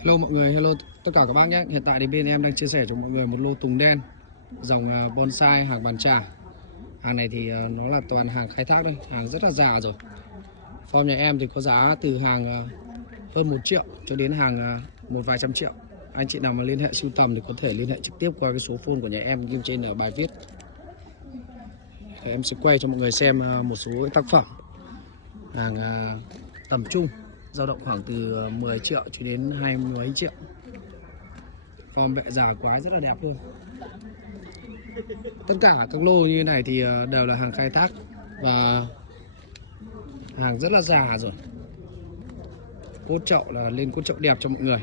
Hello mọi người, hello tất cả các bác nhé. Hiện tại thì bên em đang chia sẻ cho mọi người một lô tùng đen dòng bonsai hàng bàn trà. Hàng này thì nó là toàn hàng khai thác đây, hàng rất là già rồi. Form nhà em thì có giá từ hàng hơn 1 triệu cho đến hàng một vài trăm triệu. Anh chị nào mà liên hệ sưu tầm thì có thể liên hệ trực tiếp qua cái số phone của nhà em ghi trên ở bài viết. Em sẽ quay cho mọi người xem một số cái tác phẩm hàng tầm trung, dao động khoảng từ 10 triệu cho đến 20 mấy triệu. Form bẹ già quái rất là đẹp luôn. Tất cả các lô như này thì đều là hàng khai thác và hàng rất là già rồi. Cốt chậu là lên cốt chậu đẹp cho mọi người.